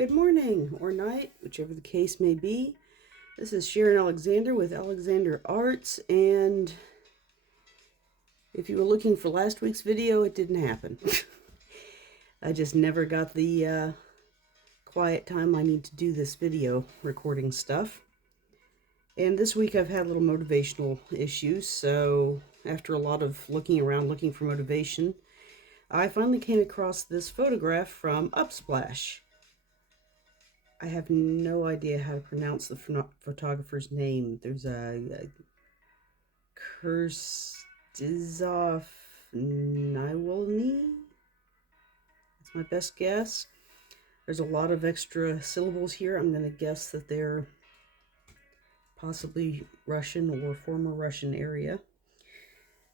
Good morning or night, whichever the case may be. This is Sharon Alexander with Alexander Arts, and if you were looking for last week's video, it didn't happen. I just never got the quiet time I need to do this video recording stuff. And this week I've had little motivational issues, so after a lot of looking around looking for motivation, I finally came across this photograph from Upsplash. I have no idea how to pronounce the photographer's name. There's a kryzsztof niewolny. That's my best guess. There's a lot of extra syllables here. I'm going to guess that they're possibly Russian or former Russian area.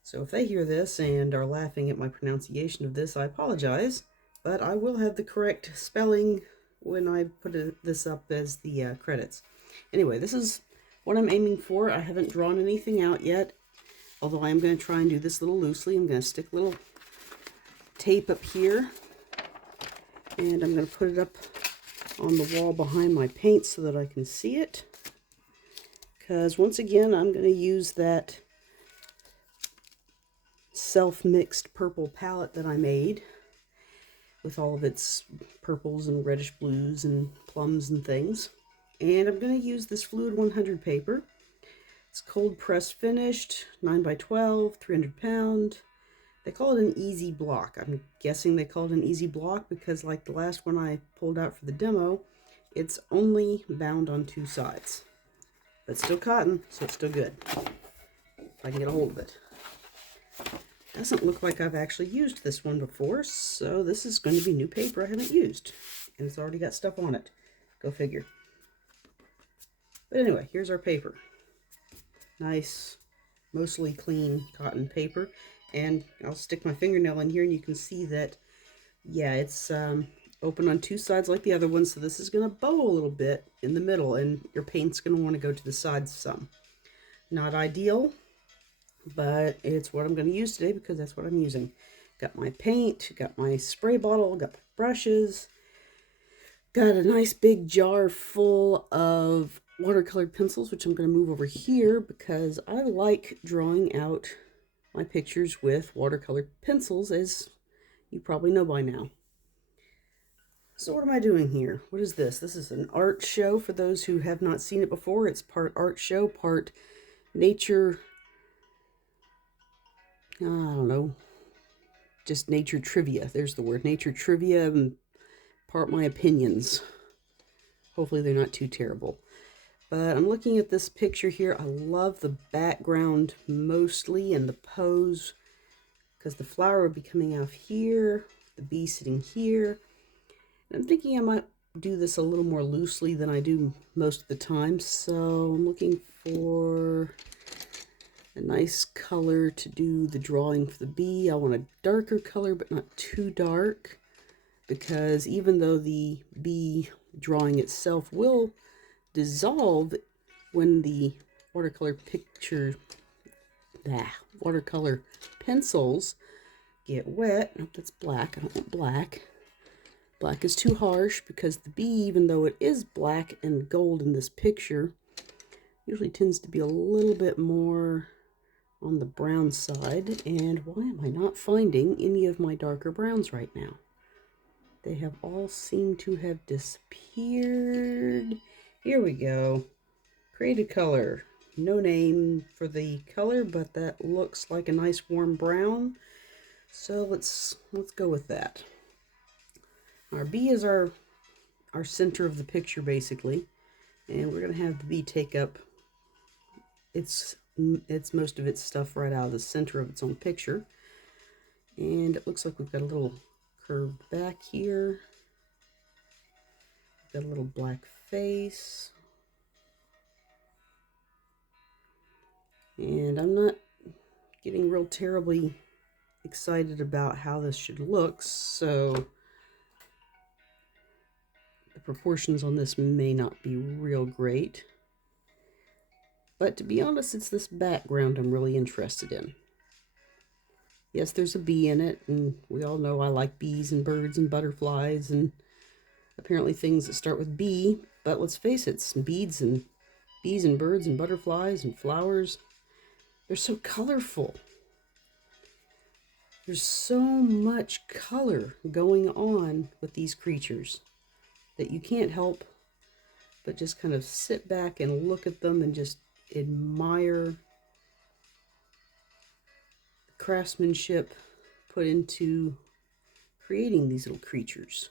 So if they hear this and are laughing at my pronunciation of this, I apologize, but I will have the correct spelling when I put this up as the credits. Anyway, this is what I'm aiming for. I haven't drawn anything out yet, although I am going to try and do this a little loosely. I'm going to stick a little tape up here, and I'm going to put it up on the wall behind my paint so that I can see it. Because once again, I'm going to use that self-mixed purple palette that I made with all of its purples and reddish blues and plums and things. And I'm going to use this Fluid 100 paper. It's cold press finished, 9x12, 300 pound. They call it an easy block. I'm guessing they call it an easy block because, like the last one I pulled out for the demo, it's only bound on two sides. But it's still cotton, so it's still good, if I can get a hold of it. Doesn't look like I've actually used this one before, so this is going to be new paper I haven't used. And it's already got stuff on it. Go figure. But anyway, here's our paper. Nice, mostly clean cotton paper. And I'll stick my fingernail in here and you can see that, yeah, it's open on two sides like the other one, so this is going to bow a little bit in the middle, and your paint's going to want to go to the sides some. Not ideal, but it's what I'm going to use today because that's what I'm using. Got my paint, got my spray bottle, got my brushes, got a nice big jar full of watercolor pencils, which I'm going to move over here because I like drawing out my pictures with watercolor pencils, as you probably know by now. So what am I doing here? What is this? This is an art show for those who have not seen it before. It's part art show, part nature, I don't know, just nature trivia. There's the word, nature trivia, and part my opinions. Hopefully they're not too terrible. But I'm looking at this picture here. I love the background mostly and the pose, because the flower would be coming out here, the bee sitting here. And I'm thinking I might do this a little more loosely than I do most of the time. So I'm looking for a nice color to do the drawing for the bee. I want a darker color, but not too dark, because even though the bee drawing itself will dissolve when the watercolor watercolor pencils get wet. Nope, that's black. I don't want black. Black is too harsh because the bee, even though it is black and gold in this picture, usually tends to be a little bit more on the brown side. And why am I not finding any of my darker browns right now? They have all seemed to have disappeared. Here we go. Create a color. No name for the color, but that looks like a nice warm brown. So let's go with that. Our bee is our center of the picture, basically, and we're going to have the bee take up its most of its stuff right out of the center of its own picture. And it looks like we've got a little curved back here. We've got a little black face. And I'm not getting real terribly excited about how this should look, so the proportions on this may not be real great. But to be honest, it's this background I'm really interested in. Yes, there's a bee in it, and we all know I like bees and birds and butterflies and Apparently things that start with B, but let's face it, some bees and birds and butterflies and flowers. They're so colorful. There's so much color going on with these creatures that you can't help but just kind of sit back and look at them and just admire the craftsmanship put into creating these little creatures.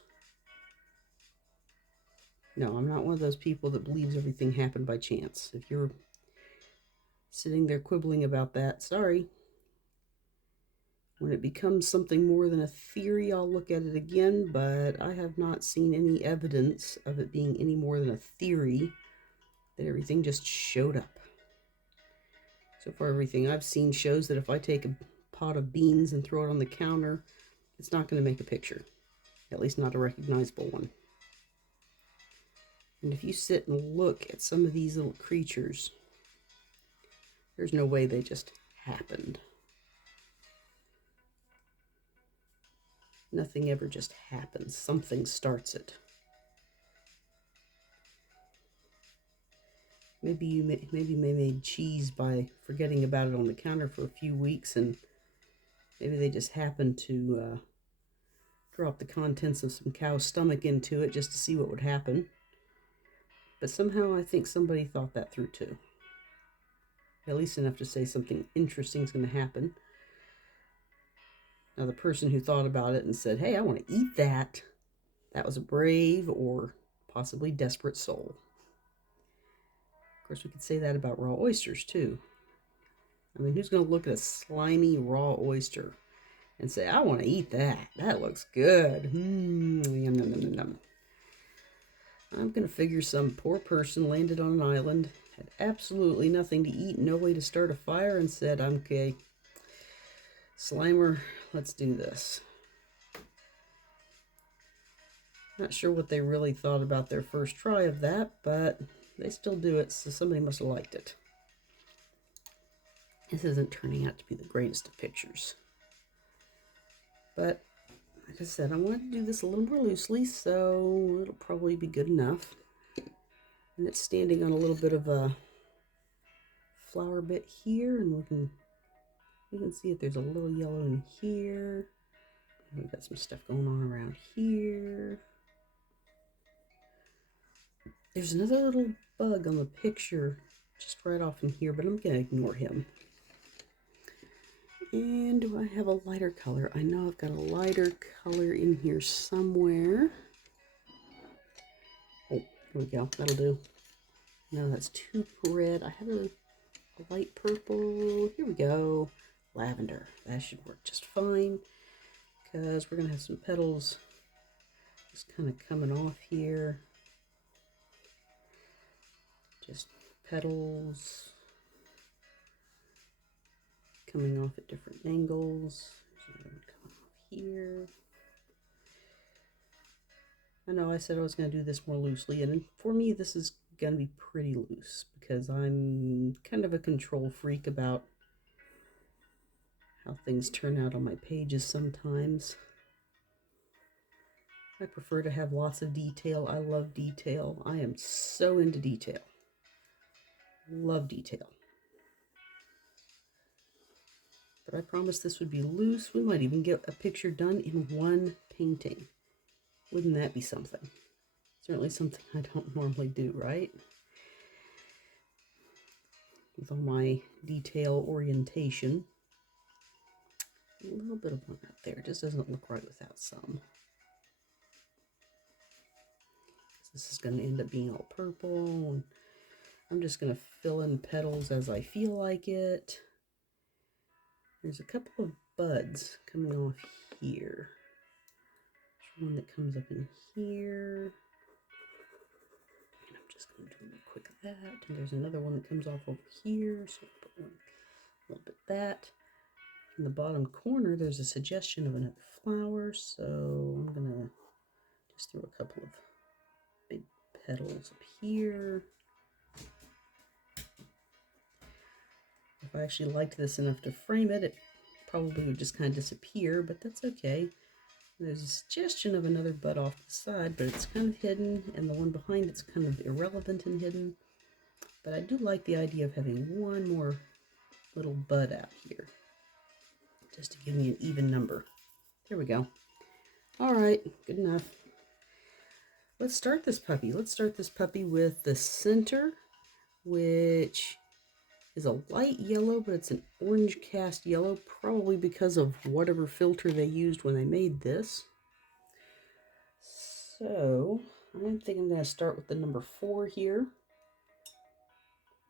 No, I'm not one of those people that believes everything happened by chance. If you're sitting there quibbling about that, sorry. When it becomes something more than a theory, I'll look at it again, but I have not seen any evidence of it being any more than a theory, that everything just showed up. So far, everything I've seen shows that if I take a pot of beans and throw it on the counter, it's not going to make a picture, at least not a recognizable one. And if you sit and look at some of these little creatures, there's no way they just happened. Nothing ever just happens. Something starts it. Maybe they made cheese by forgetting about it on the counter for a few weeks, and maybe they just happened to drop the contents of some cow's stomach into it just to see what would happen. But somehow I think somebody thought that through too. At least enough to say something interesting is going to happen. Now the person who thought about it and said, hey, I want to eat that, that was a brave or possibly desperate soul. Of course, we could say that about raw oysters too. I mean, who's going to look at a slimy raw oyster and say, I want to eat that. That looks good. Yum, yum, yum, yum. I'm going to figure some poor person landed on an island, had absolutely nothing to eat, no way to start a fire, and said, okay, Slimer, let's do this. Not sure what they really thought about their first try of that, but they still do it, so somebody must have liked it. This isn't turning out to be the greatest of pictures. But, like I said, I wanted to do this a little more loosely, so it'll probably be good enough. And it's standing on a little bit of a flower bit here, and we can see if there's a little yellow in here. We've got some stuff going on around here. There's another little bug on the picture just right off in here, but I'm going to ignore him. And do I have a lighter color? I know I've got a lighter color in here somewhere. Oh, here we go. That'll do. No, that's too red. I have a light purple. Here we go. Lavender. That should work just fine, because we're going to have some petals just kind of coming off here. Just petals coming off at different angles. There's another one coming off here. I know I said I was going to do this more loosely, and for me this is going to be pretty loose because I'm kind of a control freak about how things turn out on my pages sometimes. I prefer to have lots of detail. I love detail. I am so into detail. Love detail. But I promised this would be loose. We might even get a picture done in one painting. Wouldn't that be something? Certainly something I don't normally do, right? With all my detail orientation. A little bit of one right there. It just doesn't look right without some. This is going to end up being all purple. And I'm just going to fill in petals as I feel like it. There's a couple of buds coming off here. There's one that comes up in here. And I'm just going to do real quick that. And there's another one that comes off over here. So I'll put one, a little bit that. In the bottom corner, there's a suggestion of another flower. So I'm going to just throw a couple of big petals up here. If I actually liked this enough to frame it, it probably would just kind of disappear, but that's okay. There's a suggestion of another bud off the side, but it's kind of hidden, and the one behind it's kind of irrelevant and hidden. But I do like the idea of having one more little bud out here, just to give me an even number. There we go. All right, good enough. Let's start this puppy. Let's start this puppy with the center, which is a light yellow, but it's an orange cast yellow, probably because of whatever filter they used when they made this. So I think I'm going to start with the number 4 here.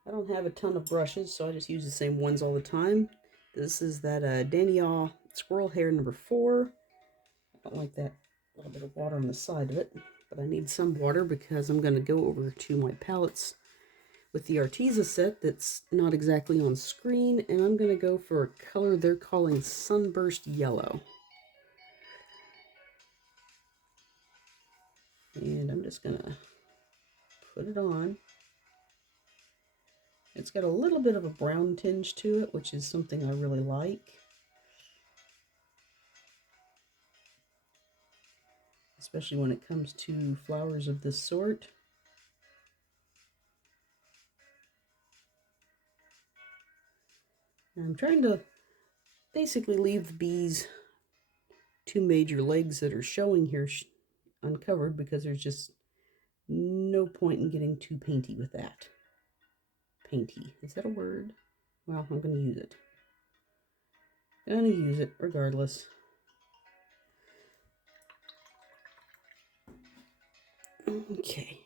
I don't have a ton of brushes, so I just use the same ones all the time. This is that Daniel Squirrel Hair number 4. I don't like that little bit of water on the side of it, but I need some water because I'm going to go over to my palettes with the Arteza set that's not exactly on screen, and I'm going to go for a color they're calling Sunburst Yellow. And I'm just going to put it on. It's got a little bit of a brown tinge to it, which is something I really like. Especially when it comes to flowers of this sort. And I'm trying to basically leave the bees' 2 major legs that are showing here uncovered, because there's just no point in getting too painty with that. Painty, is that a word? Well, I'm going to use it. I'm going to use it regardless. Okay.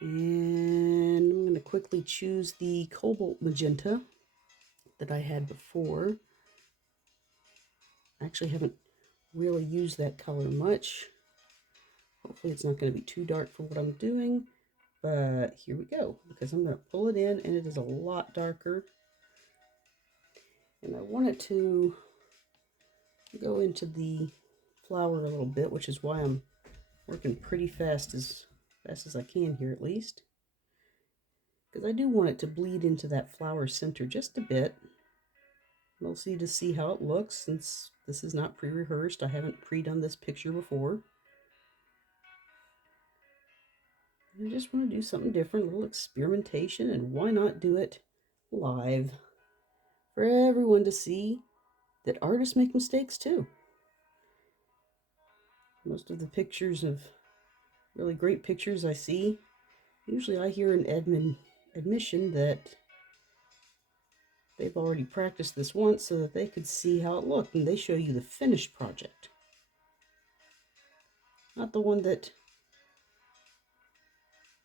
And I'm going to quickly choose the cobalt magenta that I had before. I actually haven't really used that color much. Hopefully it's not going to be too dark for what I'm doing, but here we go, because I'm going to pull it in and it is a lot darker. And I want it to go into the flower a little bit, which is why I'm working pretty fast as I can here at least. Because I do want it to bleed into that flower center just a bit. Mostly to see how it looks, since this is not pre-rehearsed. I haven't pre-done this picture before. I just want to do something different, a little experimentation, and why not do it live for everyone to see that artists make mistakes too. Most of the pictures of really great pictures I see, usually I hear an admission that they've already practiced this once so that they could see how it looked, and they show you the finished project, not the one that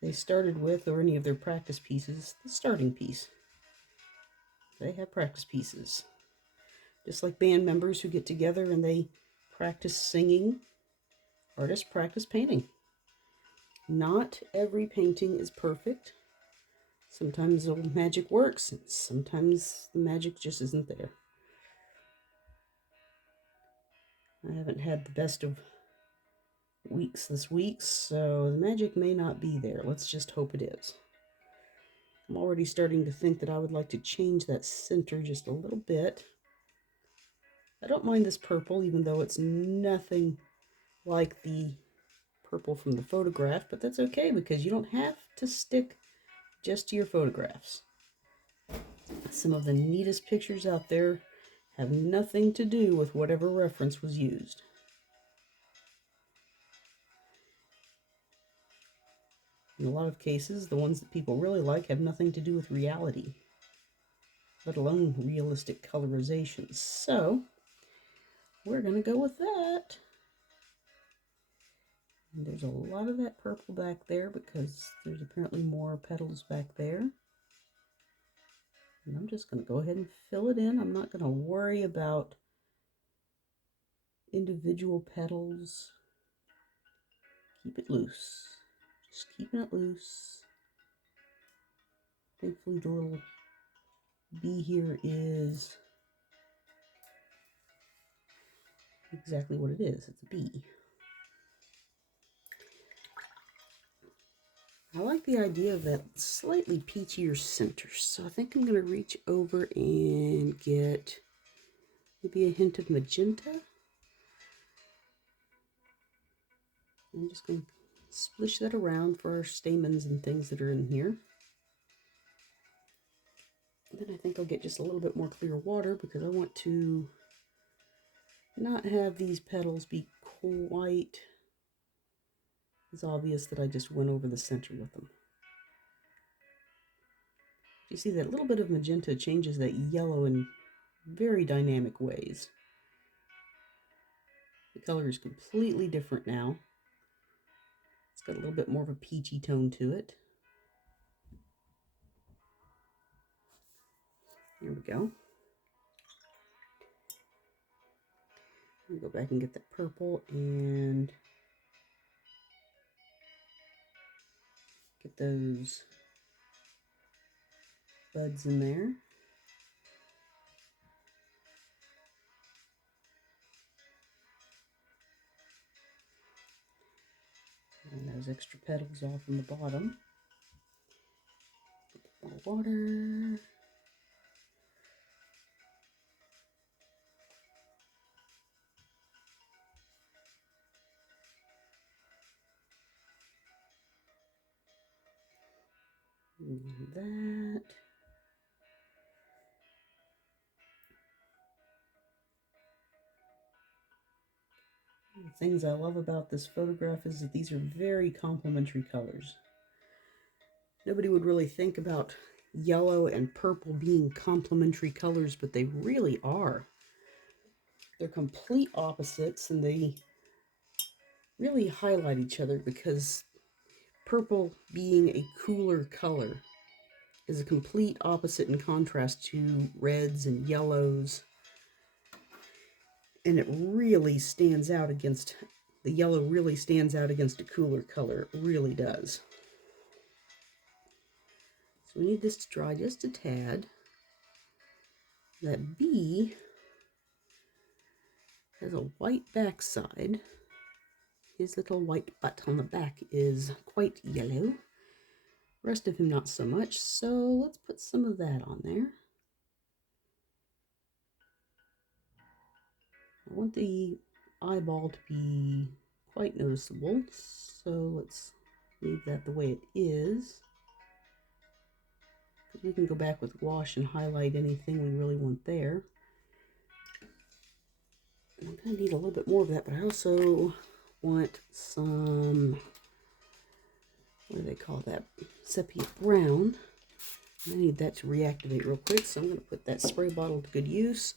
they started with or any of their practice pieces, the starting piece. They have practice pieces. Just like band members who get together and they practice singing, artists practice painting. Not every painting is perfect. Sometimes the magic works, and sometimes the magic just isn't there. I haven't had the best of weeks this week, so the magic may not be there. Let's just hope it is. I'm already starting to think that I would like to change that center just a little bit. I don't mind this purple, even though it's nothing like the purple from the photograph, but that's okay because you don't have to stick just to your photographs. Some of the neatest pictures out there have nothing to do with whatever reference was used. In a lot of cases, the ones that people really like have nothing to do with reality, let alone realistic colorizations. So, we're going to go with that. And there's a lot of that purple back there because there's apparently more petals back there. And I'm just going to go ahead and fill it in. I'm not going to worry about individual petals. Keep it loose. Just keeping it loose. Thankfully the little bee here is exactly what it is. It's a bee. I like the idea of that slightly peachier center, so I think I'm going to reach over and get maybe a hint of magenta. I'm just going to splish that around for our stamens and things that are in here. And then I think I'll get just a little bit more clear water because I want to not have these petals be quite as obvious that I just went over the center with them. You see that little bit of magenta changes that yellow in very dynamic ways. The color is completely different now. It's got a little bit more of a peachy tone to it. Here we go. I'm going to go back and get that purple and get those buds in there. And those extra petals off in the bottom. More water. And that. The things I love about this photograph is that these are very complementary colors. Nobody would really think about yellow and purple being complementary colors, but they really are. They're complete opposites, and they really highlight each other because purple, being a cooler color, is a complete opposite in contrast to reds and yellows. And it really stands out against, the yellow really stands out against a cooler color. It really does. So we need this to dry just a tad. That bee has a white backside. His little white butt on the back is quite yellow. The rest of him not so much, so let's put some of that on there. I want the eyeball to be quite noticeable, so let's leave that the way it is. We can go back with wash and highlight anything we really want there. I'm going to need a little bit more of that, but I also want some, what do they call that? Sepia brown. I need that to reactivate real quick, so I'm going to put that spray bottle to good use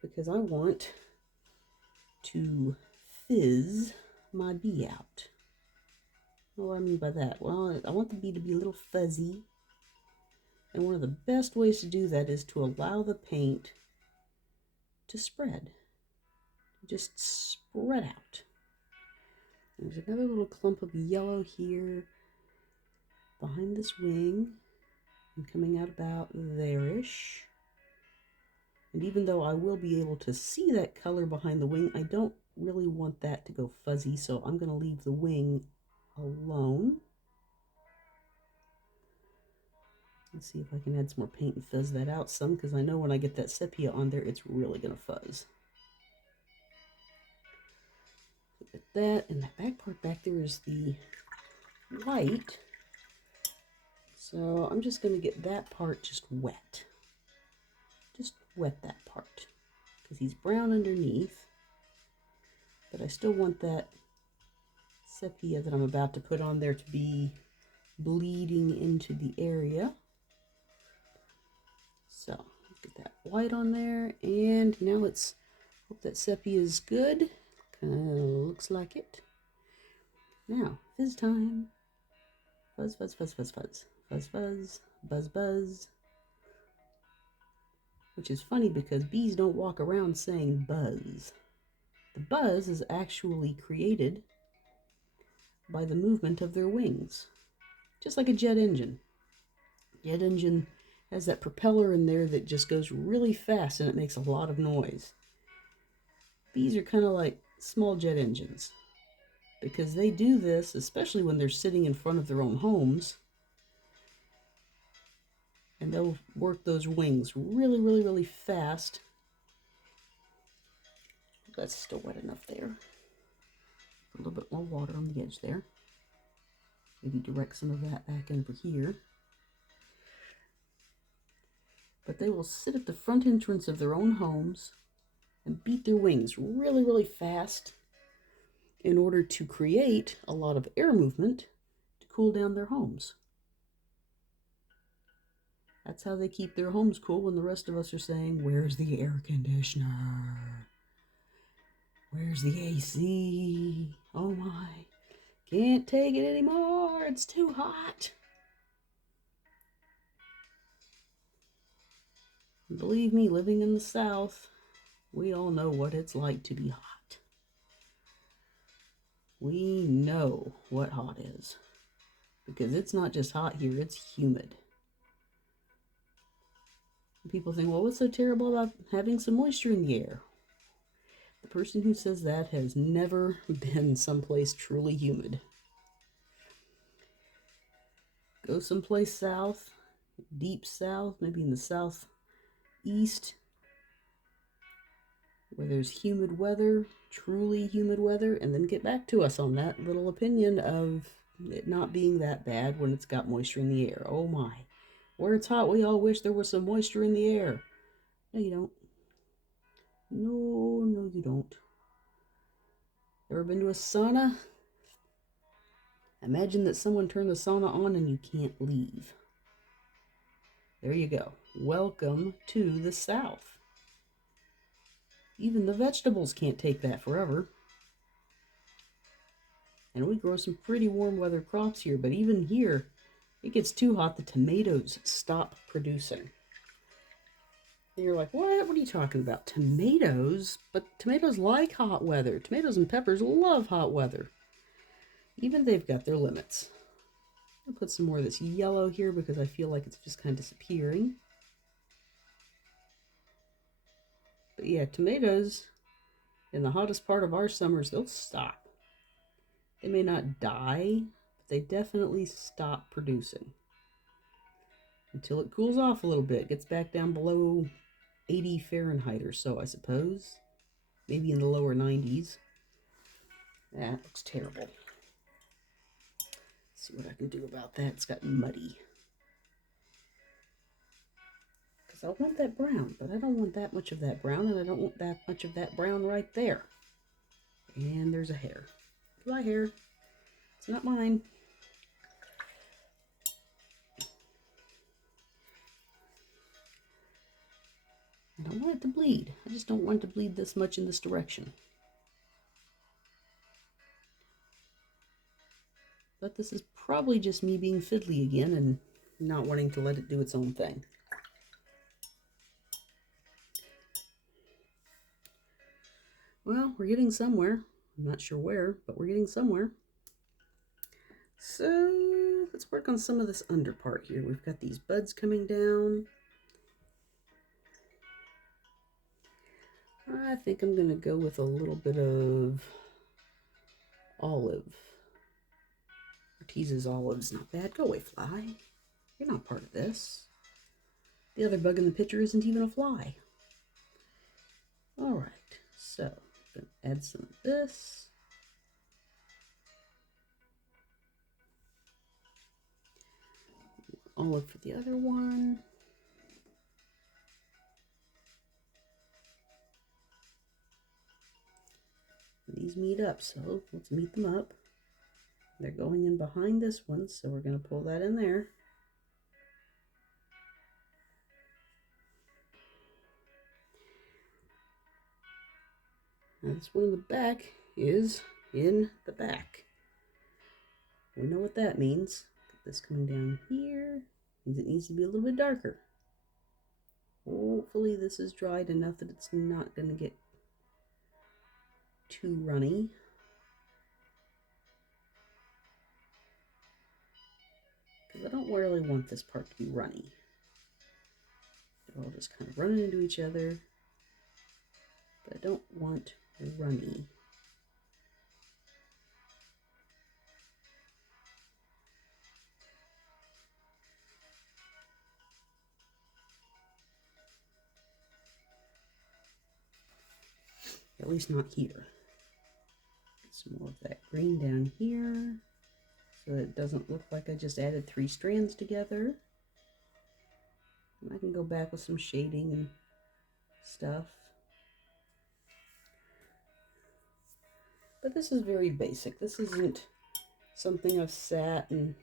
because I want to fizz my bee out. What do I mean by that? Well, I want the bee to be a little fuzzy, and one of the best ways to do that is to allow the paint to spread. Just spread out. There's another little clump of yellow here behind this wing and coming out about there-ish. And even though I will be able to see that color behind the wing, I don't really want that to go fuzzy, so I'm going to leave the wing alone. Let's see if I can add some more paint and fuzz that out some, because I know when I get that sepia on there, it's really going to fuzz. Look at that, and that back part back there is the white. So I'm just going to get that part just wet. Just wet that part, because he's brown underneath, but I still want that sepia that I'm about to put on there to be bleeding into the area. So let's get that white on there, and now let's hope that sepia is good. Kind of looks like it. Now, fizz time. Fuzz, fuzz, fuzz, fuzz, fuzz. Fuzz, fuzz, buzz, buzz. Which is funny because bees don't walk around saying buzz. The buzz is actually created by the movement of their wings. Just like a jet engine. Jet engine has that propeller in there that just goes really fast and it makes a lot of noise. Bees are kind of like small jet engines because they do this, especially when they're sitting in front of their own homes, and they'll work those wings really, really, really fast. That's still wet enough there. a little bit more water on the edge there. Maybe direct some of that back over here. But they will sit at the front entrance of their own homes and beat their wings really, really fast in order to create a lot of air movement to cool down their homes. That's how they keep their homes cool when the rest of us are saying, "Where's the air conditioner? Where's the AC? Oh my, can't take it anymore, it's too hot." And believe me, living in the South, we all know what it's like to be hot. We know what hot is. Because it's not just hot here, it's humid. People think, well, what's so terrible about having some moisture in the air? The person who says that has never been someplace truly humid. Go someplace south, deep south, maybe in the southeast, where there's humid weather, truly humid weather, and then get back to us on that little opinion of it not being that bad when it's got moisture in the air. Oh my. Where it's hot, we all wish there was some moisture in the air. No, you don't. No, you don't. Ever been to a sauna? Imagine that someone turned the sauna on and you can't leave. There you go. Welcome to the South. Even the vegetables can't take that forever. And we grow some pretty warm weather crops here, but even here, it gets too hot, the tomatoes stop producing. And you're like, what? What are you talking about? Tomatoes? But tomatoes like hot weather. Tomatoes and peppers love hot weather. Even they've got their limits. I'll put some more of this yellow here because I feel like it's just kind of disappearing. But yeah, tomatoes, in the hottest part of our summers, they'll stop. They may not die, but they definitely stop producing. Until it cools off a little bit, gets back down below 80 Fahrenheit or so, I suppose. Maybe in the lower 90s. That looks terrible. Let's see what I can do about that. It's got muddy. Because I want that brown, but I don't want that much of that brown, and I don't want that much of that brown right there. And there's a hair. Goodbye, hair. It's not mine. I don't want it to bleed. I just don't want it to bleed this much in this direction. But this is probably just me being fiddly again and not wanting to let it do its own thing. Well, we're getting somewhere. I'm not sure where, but we're getting somewhere. So let's work on some of this under part here. We've got these buds coming down. I think I'm going to go with a little bit of olive. Ortiz's olive's not bad. Go away, fly. You're not part of this. The other bug in the picture isn't even a fly. All right, so I'm going to add some of this. Olive for the other one. These meet up, so let's meet them up. They're going in behind this one, so we're going to pull that in there. Now this one in the back is in the back. We know what that means. Get this coming down here. Means it needs to be a little bit darker. Hopefully this is dried enough that it's not going to get too runny. Because I don't really want this part to be runny. They're all just kind of running into each other. But I don't want runny. At least not here. some more of that green down here so that it doesn't look like I just added 3 strands together. And I can go back with some shading and stuff. But this is very basic. This isn't something I've sat and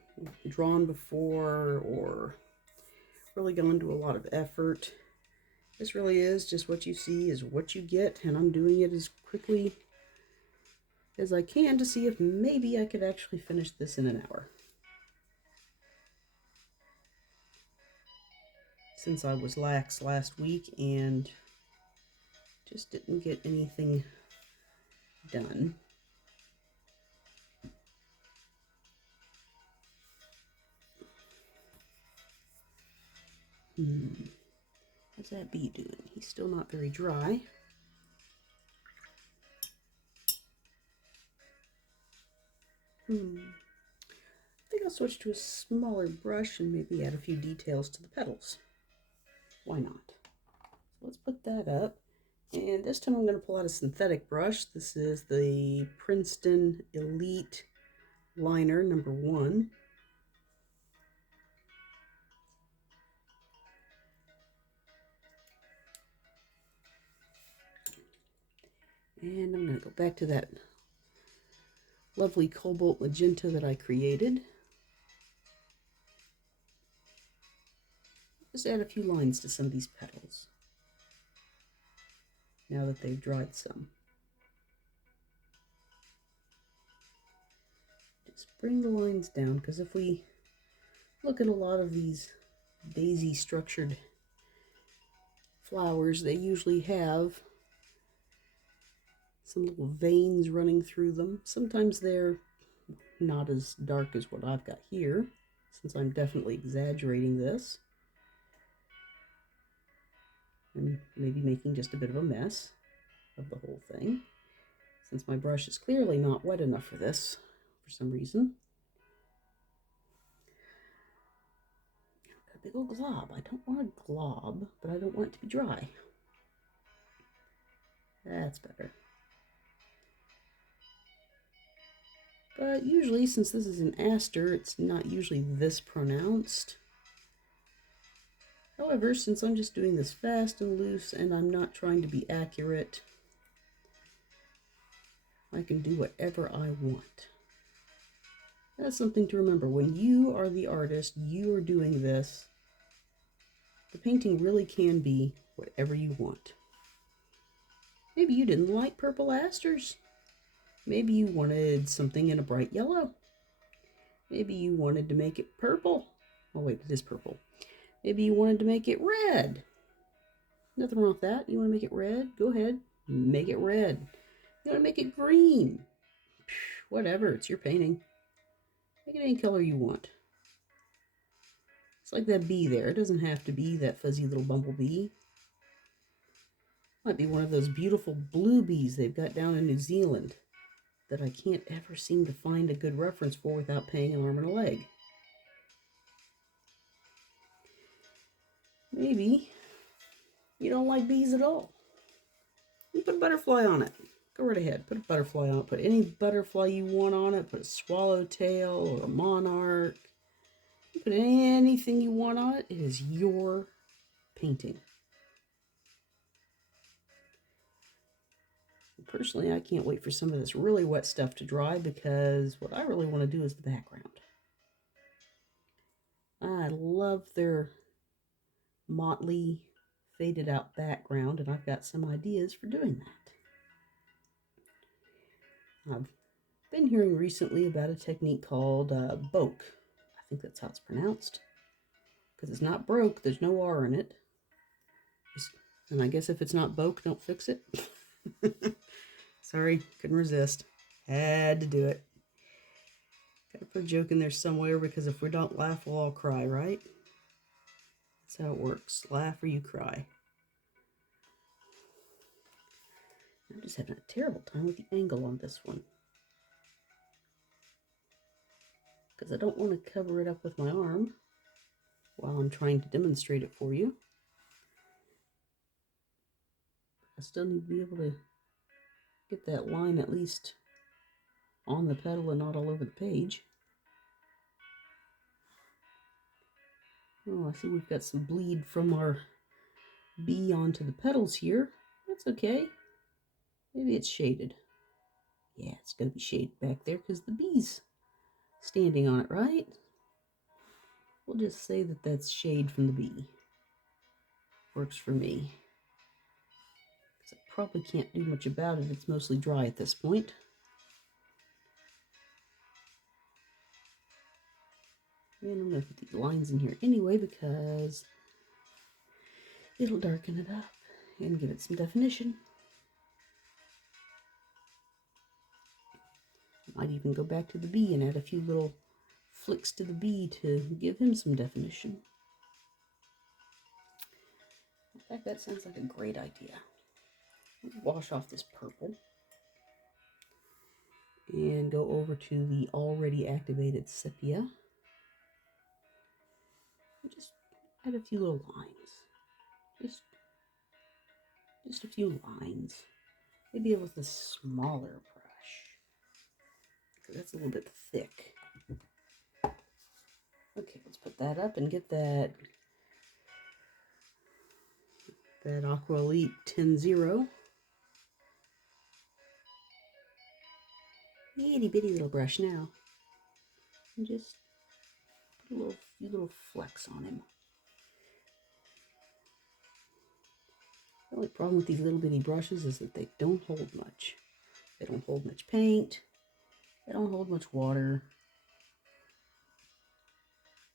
drawn before or really gone to a lot of effort. This really is just what you see is what you get, and I'm doing it as quickly as I can to see if maybe I could actually finish this in an hour. Since I was lax last week and just didn't get anything done. How's that bee doing? He's still not very dry. I think I'll switch to a smaller brush and maybe add a few details to the petals. Why not? So let's put that up. And this time I'm going to pull out a synthetic brush. This is the Princeton Elite Liner number 1. And I'm going to go back to that lovely cobalt magenta that I created. Just add a few lines to some of these petals now that they've dried some. Just bring the lines down, because if we look at a lot of these daisy structured flowers, they usually have some little veins running through them. Sometimes they're not as dark as what I've got here, since I'm definitely exaggerating this and maybe making just a bit of a mess of the whole thing, since my brush is clearly not wet enough for this for some reason. Got a big old glob. I don't want a glob, but I don't want it to be dry. That's better. But usually, since this is an aster, it's not usually this pronounced. However, since I'm just doing this fast and loose and I'm not trying to be accurate, I can do whatever I want. That's something to remember. When you are the artist, you are doing this, the painting really can be whatever you want. Maybe you didn't like purple asters. Maybe you wanted something in a bright yellow. Maybe you wanted to make it purple. Oh wait, it is purple. Maybe you wanted to make it red. Nothing wrong with that. You want to make it red? Go ahead. Make it red. You want to make it green? Whatever. It's your painting. Make it any color you want. It's like that bee there. It doesn't have to be that fuzzy little bumblebee. Might be one of those beautiful blue bees they've got down in New Zealand that I can't ever seem to find a good reference for without paying an arm and a leg. Maybe you don't like bees at all. You put a butterfly on it. Go right ahead. Put a butterfly on it. Put any butterfly you want on it. Put a swallowtail or a monarch. You put anything you want on it. It is your painting. Personally, I can't wait for some of this really wet stuff to dry, because what I really want to do is the background. I love their motley, faded out background, and I've got some ideas for doing that. I've been hearing recently about a technique called boke. I think that's how it's pronounced. Because it's not broke, there's no R in it. And I guess if it's not boke, don't fix it. Sorry, couldn't resist. Had to do it. Gotta put a joke in there somewhere, because if we don't laugh, we'll all cry, right? That's how it works. Laugh or you cry. I'm just having a terrible time with the angle on this one, because I don't want to cover it up with my arm while I'm trying to demonstrate it for you. I still need to be able to get that line at least on the petal and not all over the page. Oh, I see we've got some bleed from our bee onto the petals here. That's okay. Maybe it's shaded. Yeah, it's going to be shaded back there because the bee's standing on it, right? We'll just say that that's shade from the bee. Works for me. Because I probably can't do much about it. It's mostly dry at this point. And I'm going to put these lines in here anyway because it'll darken it up and give it some definition. Might even go back to the bee and add a few little flicks to the bee to give him some definition. In fact, that sounds like a great idea. Wash off this purple and go over to the already activated sepia. Just add a few little lines. Just a few lines. Maybe with a smaller brush, because that's a little bit thick. Okay, let's put that up and get that Aqua Elite 10-0. Itty bitty little brush now. And just put a few little flecks on him. The only problem with these little bitty brushes is that they don't hold much. They don't hold much paint. They don't hold much water.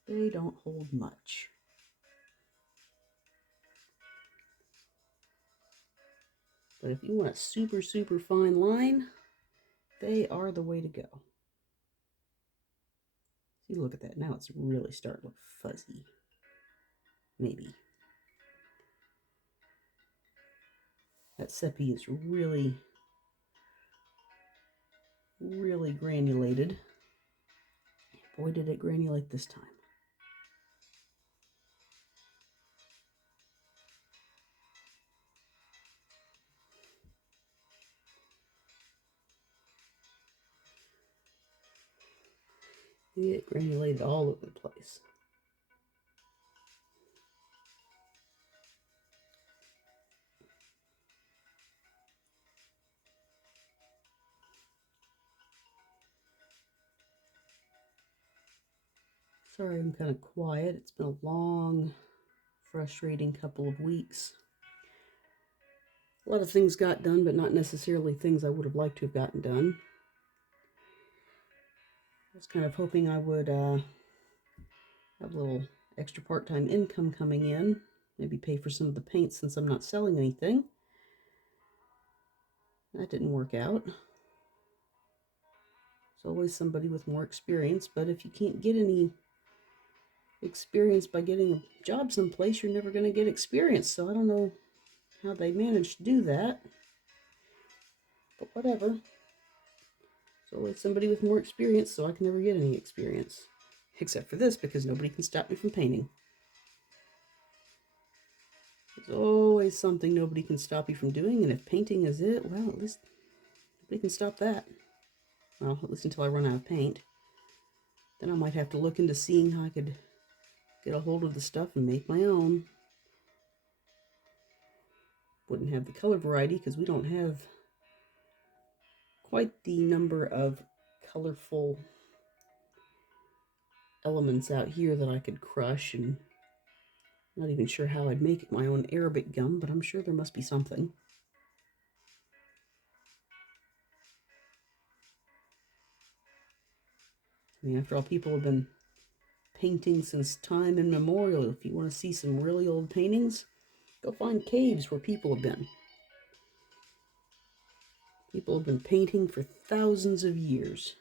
They don't hold much. But if you want a super, super fine line, they are the way to go. See, look at that. Now it's really starting to look fuzzy. Maybe. That sepia is really, really granulated. Boy, did it granulate this time. It granulated all over the place. Sorry, I'm kind of quiet. It's been a long, frustrating couple of weeks. A lot of things got done, but not necessarily things I would have liked to have gotten done. I was kind of hoping I would have a little extra part-time income coming in, maybe pay for some of the paint since I'm not selling anything. That didn't work out. There's always somebody with more experience, but if you can't get any experience by getting a job someplace, you're never going to get experience. So I don't know how they managed to do that, but whatever. There's always somebody with more experience, so I can never get any experience. Except for this, because nobody can stop me from painting. There's always something nobody can stop you from doing, and if painting is it, well, at least nobody can stop that. Well, at least until I run out of paint. Then I might have to look into seeing how I could get a hold of the stuff and make my own. Wouldn't have the color variety because we don't have quite the number of colorful elements out here that I could crush, and not even sure how I'd make my own Arabic gum, but I'm sure there must be something. I mean, after all, people have been painting since time immemorial. If you want to see some really old paintings, go find caves where people have been. People have been painting for thousands of years,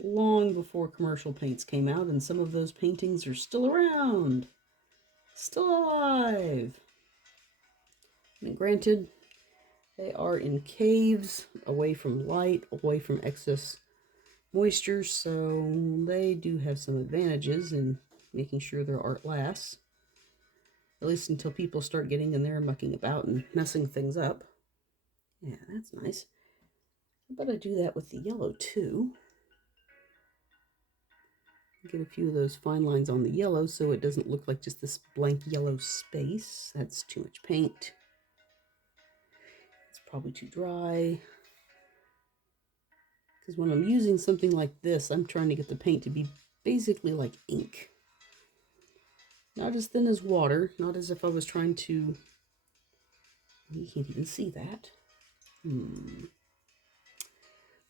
long before commercial paints came out, and some of those paintings are still around, still alive. And granted, they are in caves, away from light, away from excess moisture, so they do have some advantages in making sure their art lasts. At least until people start getting in there and mucking about and messing things up. Yeah, that's nice. But I do that with the yellow too. Get a few of those fine lines on the yellow so it doesn't look like just this blank yellow space. That's too much paint. It's probably too dry. Because when I'm using something like this, I'm trying to get the paint to be basically like ink. Not as thin as water, not as if I was trying to... You can't even see that.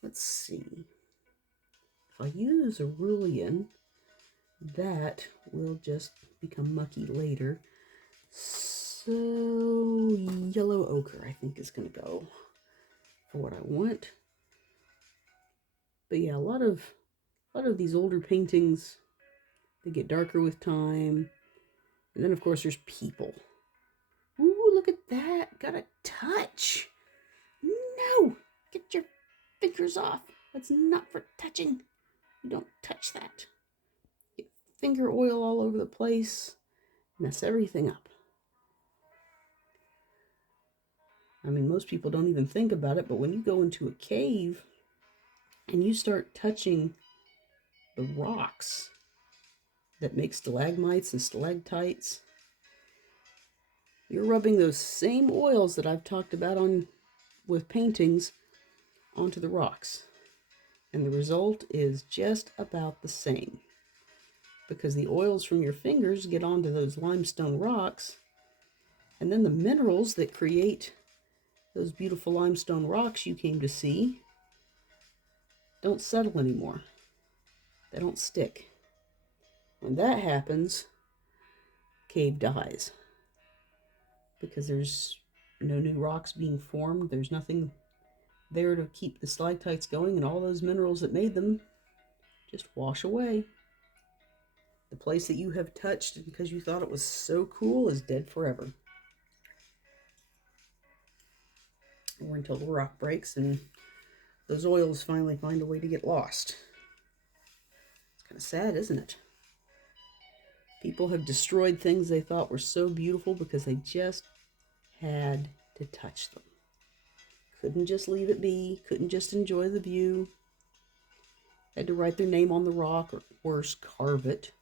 Let's see. If I use a Rulian, that will just become mucky later. So yellow ochre, I think, is going to go for what I want. But yeah, a lot of these older paintings, they get darker with time. And then, of course, there's people. Ooh, look at that. Got a touch. No! Get your fingers off. That's not for touching. You don't touch that. Get finger oil all over the place. Mess everything up. I mean, most people don't even think about it, but when you go into a cave and you start touching the rocks that make stalagmites and stalactites, you're rubbing those same oils that I've talked about with paintings onto the rocks. And the result is just about the same. Because the oils from your fingers get onto those limestone rocks, and then the minerals that create those beautiful limestone rocks you came to see don't settle anymore. They don't stick. When that happens, cave dies. Because there's no new rocks being formed. There's nothing there to keep the stalactites going, and all those minerals that made them just wash away. The place that you have touched because you thought it was so cool is dead forever. Or until the rock breaks and those oils finally find a way to get lost. It's kind of sad, isn't it? People have destroyed things they thought were so beautiful because they just had to touch them. Couldn't just leave it be, couldn't just enjoy the view. Had to write their name on the rock, or worse, carve it.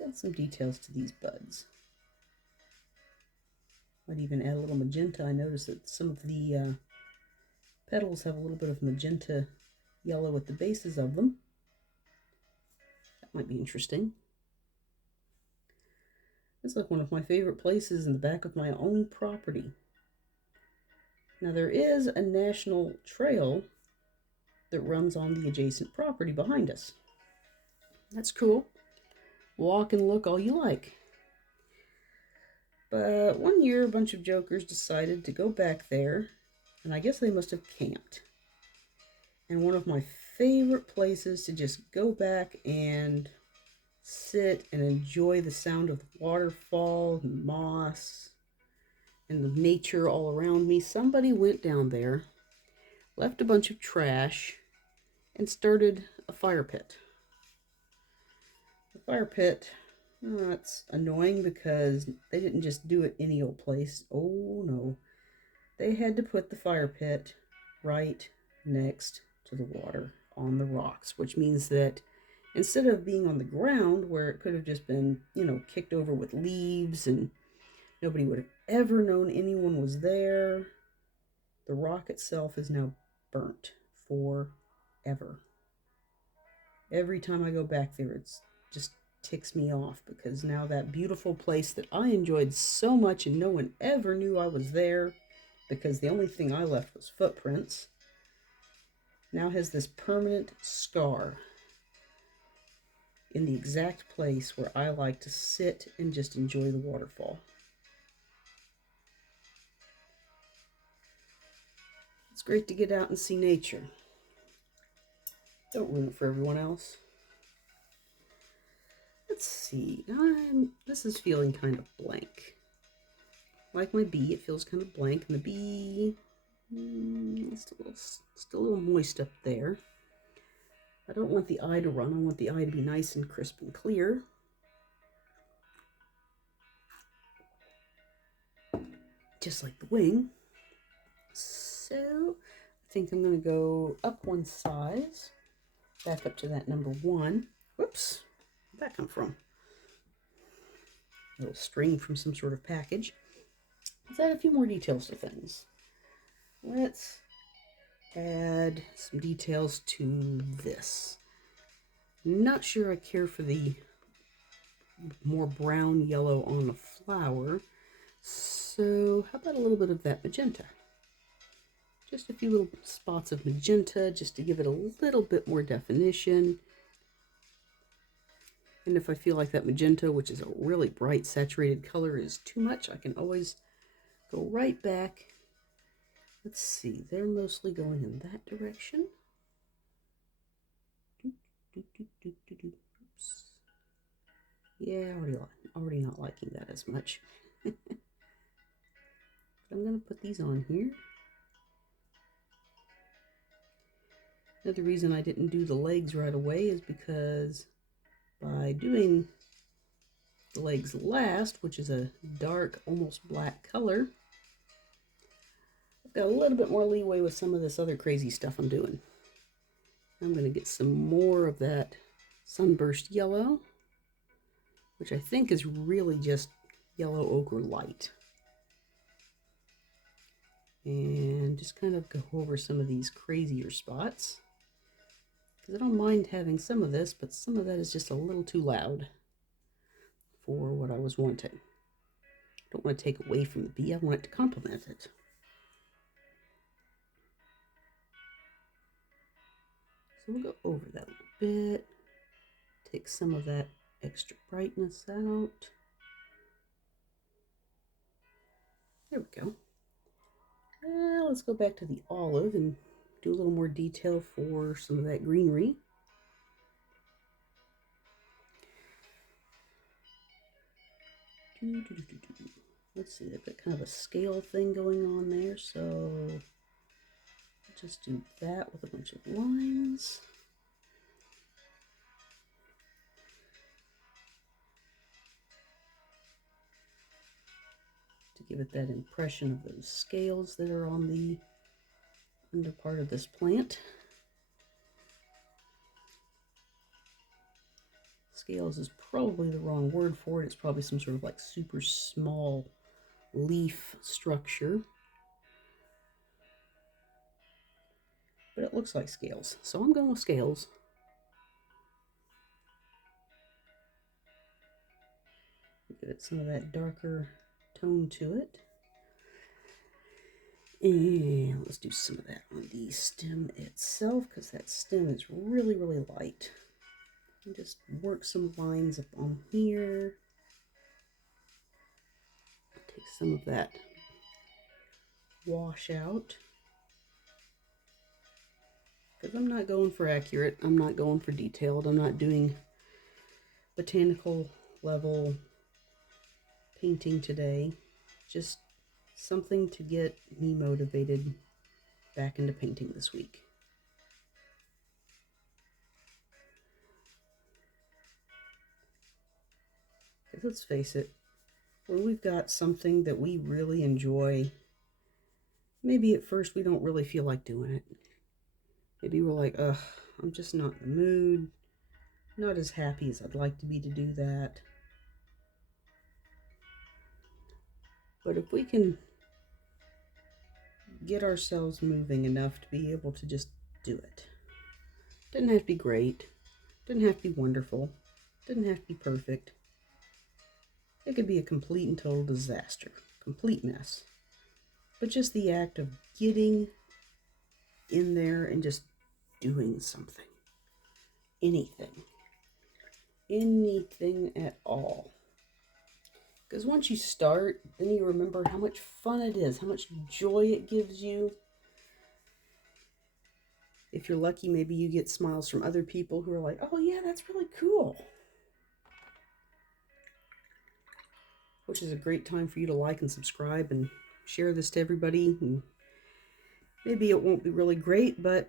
Let's add some details to these buds. Might even add a little magenta. I noticed that some of the petals have a little bit of magenta yellow at the bases of them. That might be interesting. It's like one of my favorite places in the back of my own property. Now there is a national trail that runs on the adjacent property behind us. That's cool. Walk and look all you like. But one year, a bunch of jokers decided to go back there, and I guess they must have camped. And one of my favorite places to just go back and sit and enjoy the sound of the waterfall and moss and the nature all around me. Somebody went down there, left a bunch of trash, and started a fire pit. The fire pit... That's annoying because they didn't just do it any old place. Oh no. They had to put the fire pit right next to the water on the rocks, which means that instead of being on the ground where it could have just been, kicked over with leaves and nobody would have ever known anyone was there, the rock itself is now burnt forever. Every time I go back there, it's just ticks me off because now that beautiful place that I enjoyed so much and no one ever knew I was there because the only thing I left was footprints, now has this permanent scar in the exact place where I like to sit and just enjoy the waterfall. It's great to get out and see nature. Don't ruin it for everyone else. Let's see, this is feeling kind of blank. Like my bee, it feels kind of blank, and the bee, still a little moist up there. I don't want the eye to run, I want the eye to be nice and crisp and clear. Just like the wing. So I think I'm going to go up one size, back up to that number 1. Whoops, where'd that come from? A little string from some sort of package. Let's add a few more details to things. Let's add some details to this. Not sure I care for the more brown yellow on the flower, so how about a little bit of that magenta? Just a few little spots of magenta just to give it a little bit more definition. And if I feel like that magenta, which is a really bright saturated color, is too much, I can always go right back. Let's see, they're mostly going in that direction. Oops. Yeah, already not liking that as much. I'm going to put these on here. Another reason I didn't do the legs right away is because by doing the legs last, which is a dark, almost black color, I've got a little bit more leeway with some of this other crazy stuff I'm doing. I'm going to get some more of that sunburst yellow, which I think is really just yellow ochre light. And just kind of go over some of these crazier spots, because I don't mind having some of this, but some of that is just a little too loud for what I was wanting. I don't want to take away from the bee, I want it to complement it. So we'll go over that a little bit, take some of that extra brightness out. There we go. Let's go back to the olive and do a little more detail for some of that greenery. Let's see, they've got kind of a scale thing going on there, so just do that with a bunch of lines. To give it that impression of those scales that are on the under part of this plant. Scales is probably the wrong word for it. It's probably some sort of like super small leaf structure. But it looks like scales, so I'm going with scales. Give it some of that darker tone to it. And let's do some of that on the stem itself, because that stem is really, really light. And just work some lines up on here. Take some of that wash out. Because I'm not going for accurate, I'm not going for detailed, I'm not doing botanical level painting today. Just something to get me motivated back into painting this week. Because let's face it, when we've got something that we really enjoy, maybe at first we don't really feel like doing it. Maybe we're like, ugh, I'm just not in the mood, not as happy as I'd like to be to do that. But if we can get ourselves moving enough to be able to just do it. Doesn't have to be great, doesn't have to be wonderful, doesn't have to be perfect. It could be a complete and total disaster, complete mess. But just the act of getting in there and just doing something. Anything at all. Because once you start, then you remember how much fun it is, how much joy it gives you. If you're lucky, maybe you get smiles from other people who are like, oh yeah, that's really cool. Which is a great time for you to like and subscribe and share this to everybody. And maybe it won't be really great, but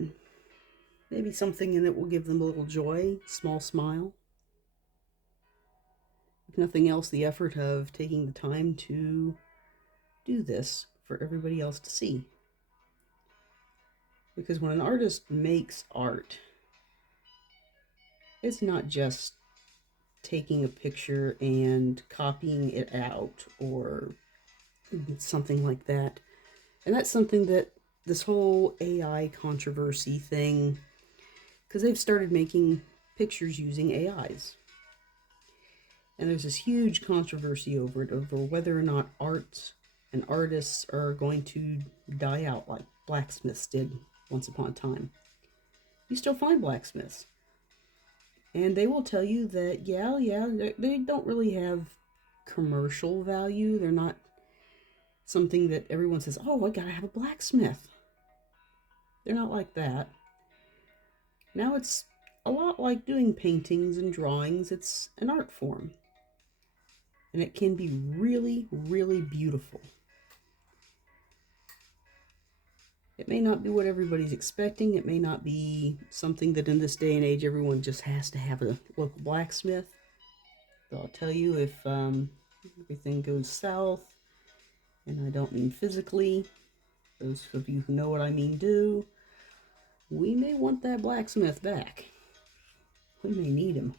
maybe something in it will give them a little joy, small smile. If nothing else, the effort of taking the time to do this for everybody else to see. Because when an artist makes art, it's not just taking a picture and copying it out or something like that. And that's something that this whole AI controversy thing, because they've started making pictures using AIs. And there's this huge controversy over it, over whether or not arts and artists are going to die out like blacksmiths did once upon a time. You still find blacksmiths. And they will tell you that, yeah, they don't really have commercial value. They're not something that everyone says, oh, I gotta have a blacksmith. They're not like that. Now it's a lot like doing paintings and drawings. It's an art form. And it can be really, really beautiful. It may not be what everybody's expecting. It may not be something that in this day and age everyone just has to have a local blacksmith. But I'll tell you, if everything goes south, and I don't mean physically, those of you who know what I mean do, we may want that blacksmith back. We may need him.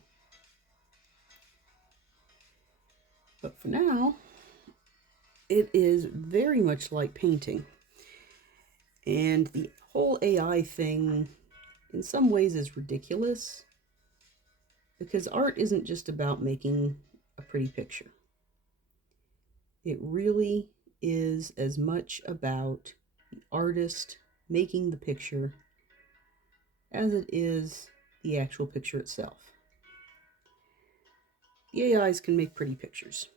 But for now, it is very much like painting. And the whole AI thing, in some ways, is ridiculous. Because art isn't just about making a pretty picture. It really is as much about the artist making the picture as it is the actual picture itself. The AIs can make pretty pictures.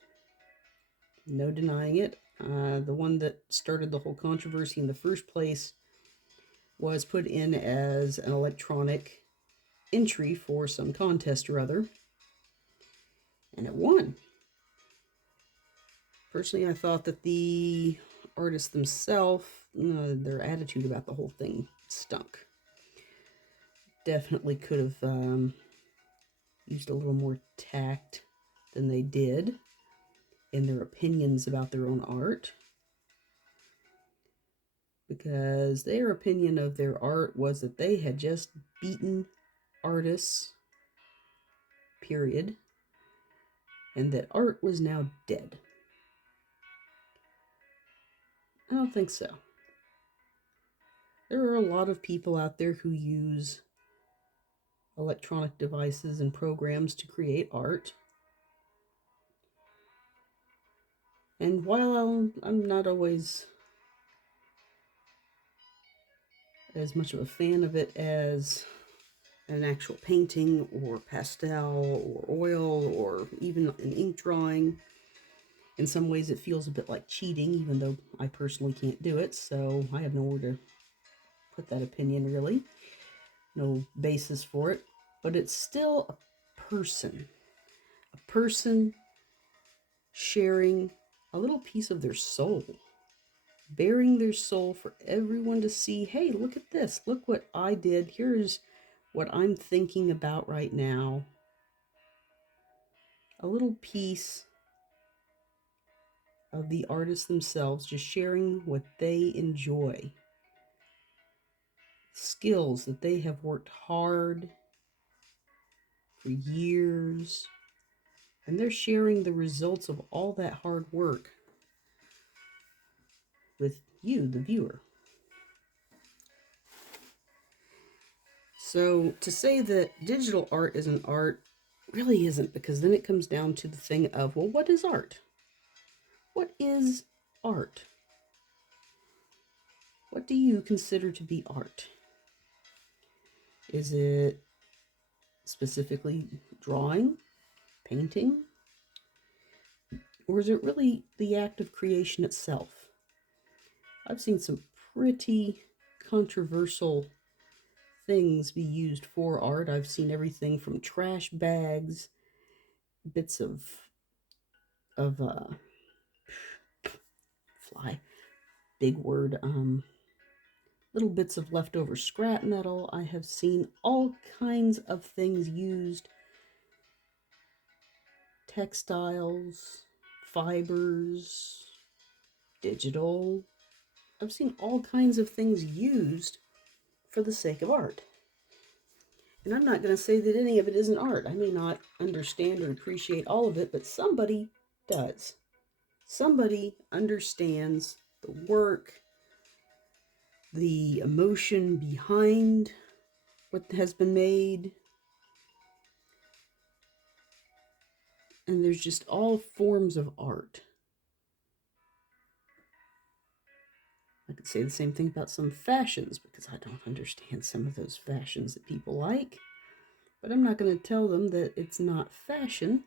No denying it. The one that started the whole controversy in the first place was put in as an electronic entry for some contest or other, and it won. Personally, I thought that the artists themselves, their attitude about the whole thing stunk. Definitely could have used a little more tact than they did in their opinions about their own art. Because their opinion of their art was that they had just beaten artists, period, and that art was now dead. I don't think so. There are a lot of people out there who use electronic devices and programs to create art. And while I'm not always as much of a fan of it as an actual painting or pastel or oil or even an ink drawing, in some ways it feels a bit like cheating, even though I personally can't do it, so I have nowhere to put that opinion really. No basis for it. But it's still a person sharing a little piece of their soul, bearing their soul for everyone to see. Hey, look at this. Look what I did. Here's what I'm thinking about right now. A little piece of the artists themselves, just sharing what they enjoy. Skills that they have worked hard for years, and they're sharing the results of all that hard work with you, the viewer. So to say that digital art isn't art really isn't, because then it comes down to the thing of, well, what is art? What is art? What do you consider to be art? Is it specifically drawing, painting? Or is it really the act of creation itself? I've seen some pretty controversial things be used for art. I've seen everything from trash bags, bits of fly, big word, little bits of leftover scrap metal. I have seen all kinds of things used. Textiles, fibers, digital. I've seen all kinds of things used for the sake of art. And I'm not going to say that any of it isn't art. I may not understand or appreciate all of it, but somebody does. Somebody understands the work, the emotion behind what has been made. And there's just all forms of art. I could say the same thing about some fashions because I don't understand some of those fashions that people like. But I'm not going to tell them that it's not fashion.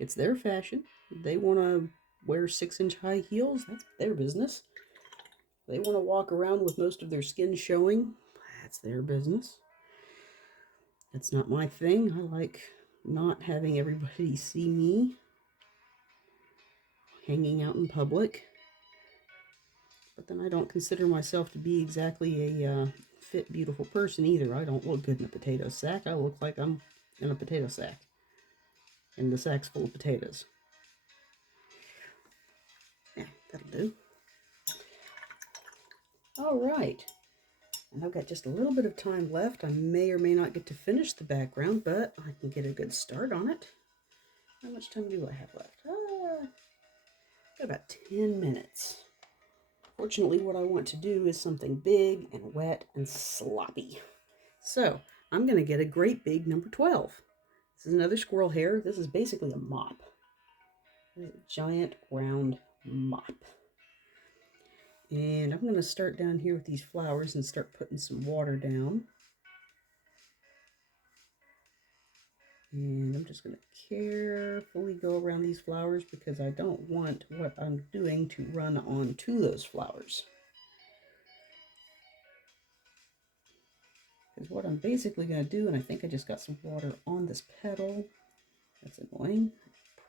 It's their fashion. They want to wear 6-inch high heels. That's their business. They want to walk around with most of their skin showing. That's their business. That's not my thing. I like not having everybody see me hanging out in public. But then I don't consider myself to be exactly a fit, beautiful person either. I don't look good in a potato sack. I look like I'm in a potato sack. And the sack's full of potatoes. Yeah, that'll do. All right. And I've got just a little bit of time left. I may or may not get to finish the background, but I can get a good start on it. How much time do I have left? Got about 10 minutes. Fortunately, what I want to do is something big and wet and sloppy. So I'm going to get a great big number 12. This is another squirrel hair. This is basically a mop. This is a giant round mop. And I'm going to start down here with these flowers and start putting some water down. And I'm just going to carefully go around these flowers because I don't want what I'm doing to run onto those flowers. Because what I'm basically going to do, and I think I just got some water on this petal. That's annoying.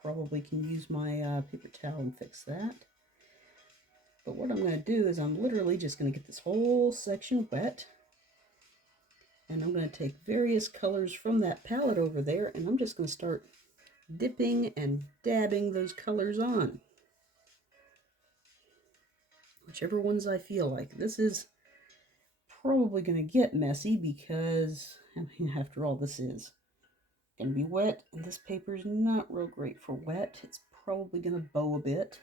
Probably can use my paper towel and fix that. But what I'm going to do is I'm literally just going to get this whole section wet. And I'm going to take various colors from that palette over there, and I'm just going to start dipping and dabbing those colors on. Whichever ones I feel like. This is probably going to get messy because, I mean, after all, this is going to be wet, and this paper is not real great for wet. It's probably going to bow a bit.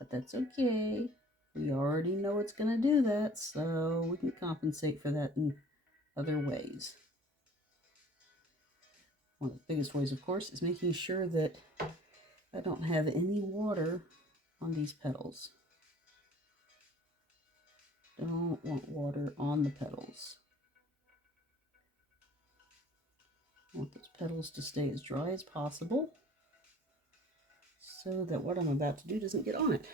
But that's okay. We already know it's going to do that, so we can compensate for that in other ways. One of the biggest ways, of course, is making sure that I don't have any water on these petals. Don't want water on the petals. I want those petals to stay as dry as possible so that what I'm about to do doesn't get on it.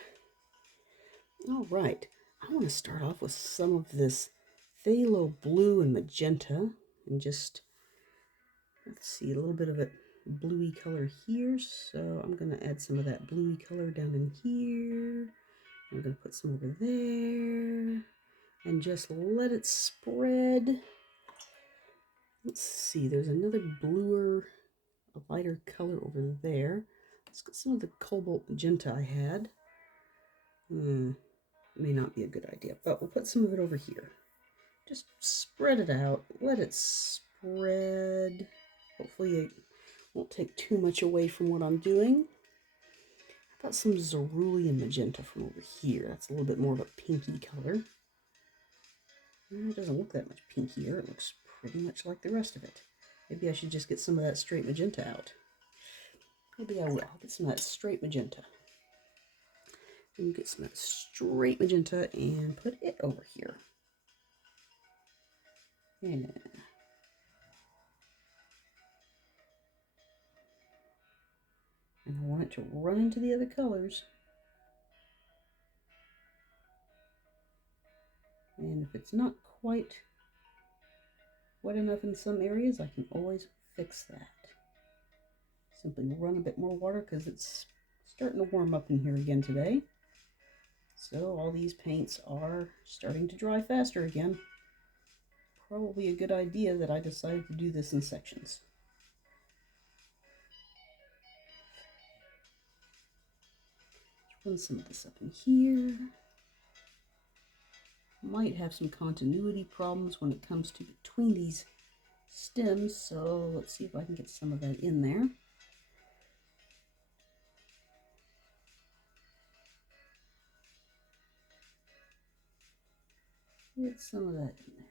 All right, I want to start off with some of this phthalo blue and magenta and just, let's see, a little bit of it bluey color here. So I'm going to add some of that bluey color down in here. I'm going to put some over there and just let it spread. Let's see, there's another bluer, a lighter color over there. Let's get some of the cobalt magenta I had. May not be a good idea, but we'll put some of it over here. Just spread it out. Let it spread. Hopefully it won't take too much away from what I'm doing. How about some cerulean magenta from over here? That's a little bit more of a pinky color. It doesn't look that much pinkier. It looks pretty much like the rest of it. Maybe I should just get some of that straight magenta out. Maybe I will. I'll get some of that straight magenta. And get some of that straight magenta and put it over here. Yeah. And I want it to run into the other colors. And if it's not quite wet enough in some areas, I can always fix that. Simply run a bit more water because it's starting to warm up in here again today. So all these paints are starting to dry faster again. Probably a good idea that I decided to do this in sections. Let's run some of this up in here. might have some continuity problems when it comes to between these stems, so let's see if I can get some of that in there. Get some of that in there.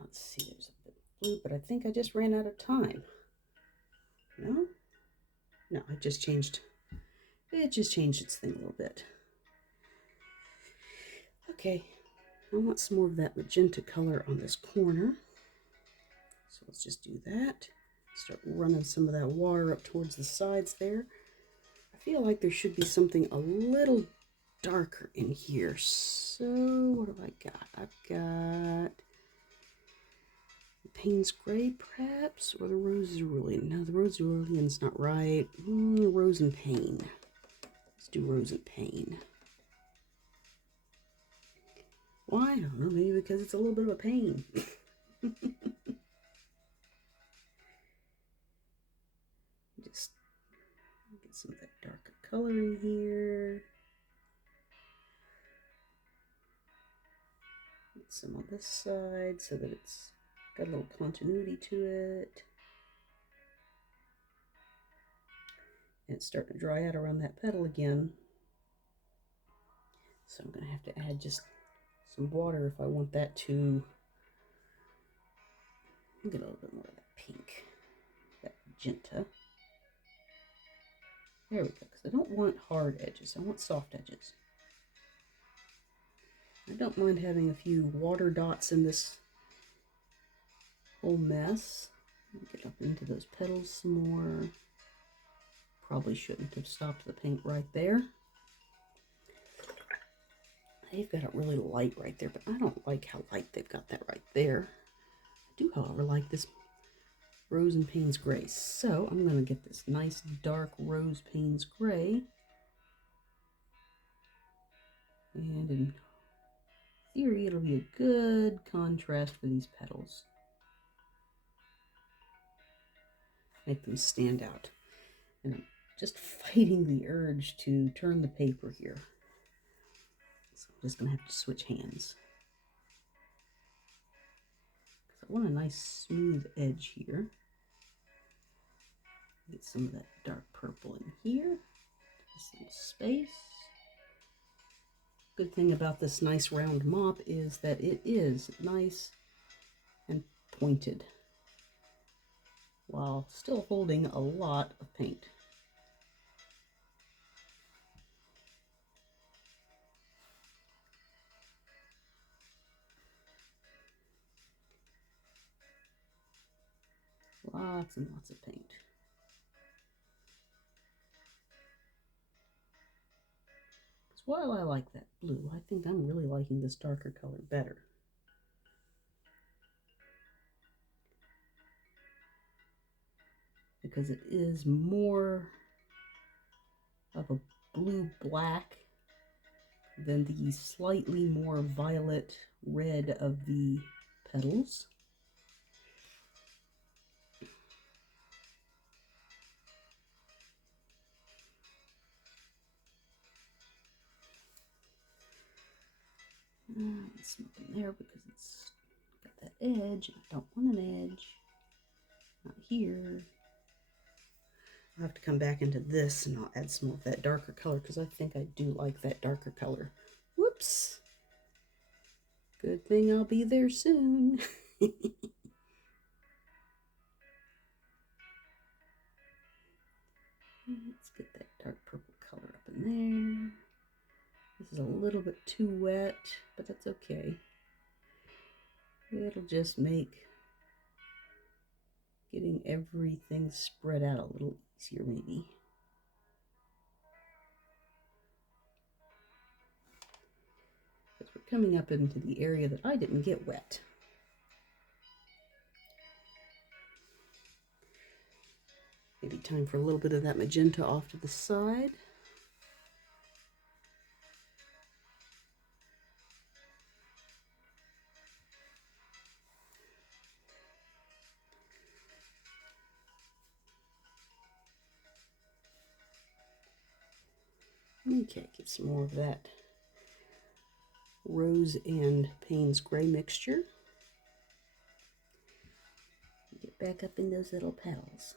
Let's see, there's a bit of blue, but I think I just ran out of time. No? No, it just changed its thing a little bit. Okay, I want some more of that magenta color on this corner. So let's just do that. Start running some of that water up towards the sides there. I feel like there should be something a little darker in here. So what have I got? I've got Payne's Gray, perhaps, or the Rose Cerulean. No, the Rose Cerulean's not right. Rose and Payne. Let's do Rose and Payne. Why? I don't know. Maybe because it's a little bit of a pain. Just get some of that darker color in here. Get some on this side so that it's got a little continuity to it. And it's starting to dry out around that petal again. So I'm going to have to add just some water if I want that to get a little bit more of that pink, that magenta. There we go, because I don't want hard edges. I want soft edges. I don't mind having a few water dots in this whole mess. Get up into those petals some more. Probably shouldn't have stopped the paint right there. They've got it really light right there, but I don't like how light they've got that right there. I do, however, like this Rose and Payne's Gray. So I'm going to get this nice dark Rose Payne's Gray. And in theory, it'll be a good contrast for these petals. Make them stand out. And I'm just fighting the urge to turn the paper here. So I'm just going to have to switch hands. Because I want a nice smooth edge here. Get some of that dark purple in here. Just a little space. Good thing about this nice round mop is that it is nice and pointed while still holding a lot of paint. Lots and lots of paint. Because while I like that blue, I think I'm really liking this darker color better. Because it is more of a blue-black than the slightly more violet red of the petals. It's not in there because it's got that edge, and I don't want an edge. Not here. I'll have to come back into this and I'll add some of that darker color because I think I do like that darker color. Whoops! Good thing I'll be there soon. Let's get that dark purple color up in there. This is a little bit too wet, but that's okay. It'll just make getting everything spread out a little easier, maybe. Because we're coming up into the area that I didn't get wet. Maybe time for a little bit of that magenta off to the side. Okay, get some more of that rose and Payne's gray mixture. Get back up in those little petals.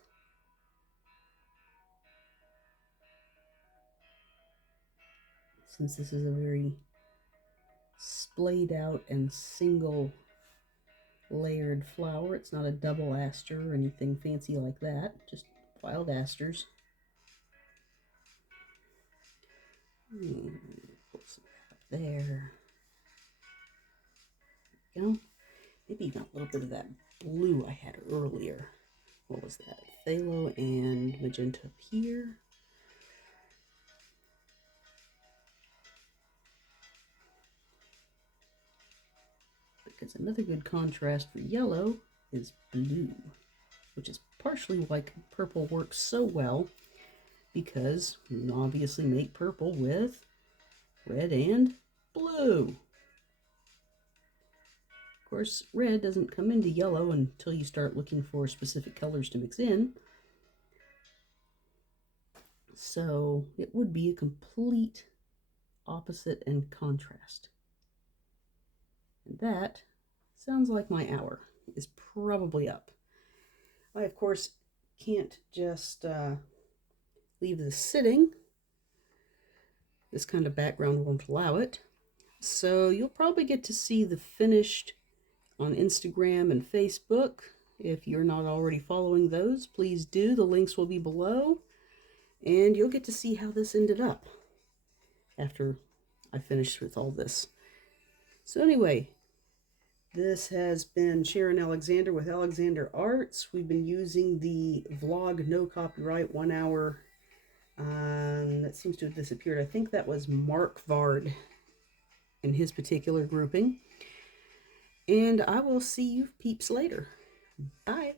Since this is a very splayed out and single layered flower, it's not a double aster or anything fancy like that, just wild asters. Pull some up there. There we go. Maybe even a little bit of that blue I had earlier. What was that? Phthalo and magenta up here. Because another good contrast for yellow is blue, which is partially why purple works so well, because you can obviously make purple with red and blue. Of course, red doesn't come into yellow until you start looking for specific colors to mix in. So it would be a complete opposite and contrast. And that sounds like my hour is probably up. I, of course, can't just leave this sitting. This kind of background won't allow it. So you'll probably get to see the finished on Instagram and Facebook. If you're not already following those, please do. The links will be below. And you'll get to see how this ended up after I finish with all this. So anyway, this has been Sharon Alexander with Alexander Arts. We've been using the vlog no copyright 1 hour. That seems to have disappeared. I think that was Mark Vard in his particular grouping. And I will see you peeps later. Bye.